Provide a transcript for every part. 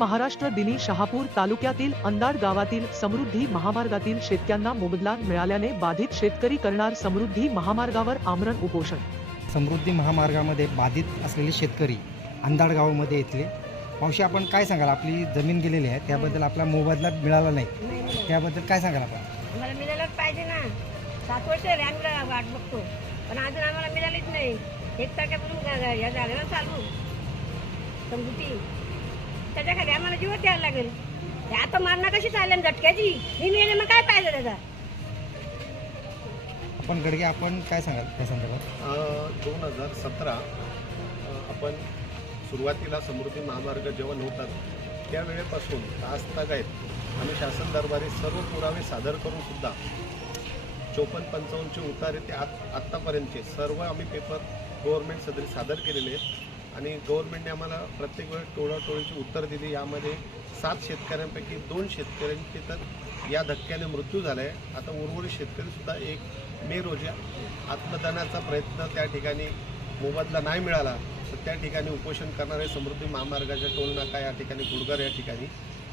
महाराष्ट्र दिनी शहापूर तालुक्यातील अंदाड गावातील समृद्धी महामार्गातील शेतकऱ्यांना मोबदला मिळाल्याने बाधित शेतकरी करणार समृद्धी महामार्गावर आमरण उपोषण. समृद्धी महामार्गामध्ये बाधित असलेले शेतकरी अंधाड गावामध्ये येथले मावशी आपण काय सांगाल? आपली जमीन गेलेली आहे त्याबद्दल आपला मोबदला मिळाला नाही. त्याबद्दल काय सांगाल आपण? आम्हाला मिळायलाच पाहिजे ना. सात वर्ष वाट बघतो. पण अजून आम्हाला मिळालीच नाही. एक तारखेपासून या चालू. समजुती त्याच्याखाली आम्हाला जीवच द्यायला लागेल. आता मारणं कशी चालेल झटक्याची? मी मिळेल मग काय पाहिजे त्याचा? आपण गडगे आपण काय सांगाल त्या संदर्भात? दोन हजार सतरा आपण सुरुवातीला समृद्धी महामार्ग जेव्हा नव्हतात त्यावेळेपासून तासतागायत आम्ही शासन दरबारी सर्व पुरावे सादर करून सुद्धा चोपन्न पंचावन्नचे उतारे ते आत आत्तापर्यंतचे सर्व आम्ही पेपर गव्हर्नमेंट सदरी सादर केलेले आहेत. आणि गव्हर्नमेंटने आम्हाला प्रत्येक वेळेस टोळाटोळीची उत्तर दिली. यामध्ये सात शेतकऱ्यांपैकी दोन शेतकऱ्यांचे तर या धक्क्याने मृत्यू झाला आहे आता उर्वरित शेतकरीसुद्धा एक मे रोजी आत्मदानाचा प्रयत्न त्या ठिकाणी मोबदला नाही मिळाला तर त्या ठिकाणी उपोषण करणारे समृद्धी महामार्गाच्या टोल नाका या ठिकाणी गुडगर या ठिकाणी.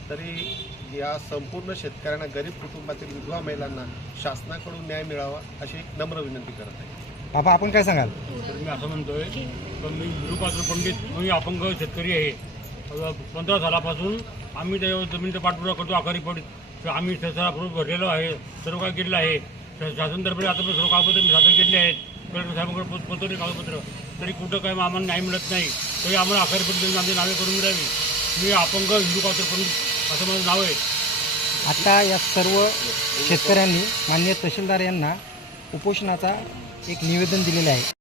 तरी या संपूर्ण शेतकऱ्यांना गरीब कुटुंबातील विधवा महिलांना शासनाकडून न्याय मिळावा अशी एक नम्र विनंती करत आहे. बाबा आपण काय सांगाल? तर मी असं म्हणतोय तर मी गुरुपात्र पंडित मी अपंग शेतकरी आहे. पंधरा सालापासून आम्ही त्या जमिनीचा पाठपुरावा करतो आखारी पडीत. तर आम्ही शासनापूर्वी भरलेलो आहे सर्व काय केलेलं आहे. शा- शासन दरबारी आता पण सर्व कागदपत्र मी सादर केलेले आहेत. कलेक्टर साहेबांकडे पोच- पोचवले कागदपत्र. तरी कुठं काय आम्हाला न्याय मिळत नाही. तरी आम्हाला आखारी पडीत आमची नावे करून मिळावी मी अपंग हिंदू पात्र पंडित असं माझं नाव आहे. आता या सर्व शेतकऱ्यांनी मान्य तहसीलदार यांना उपोषणाचा एक निवेदन दिलेलं आहे.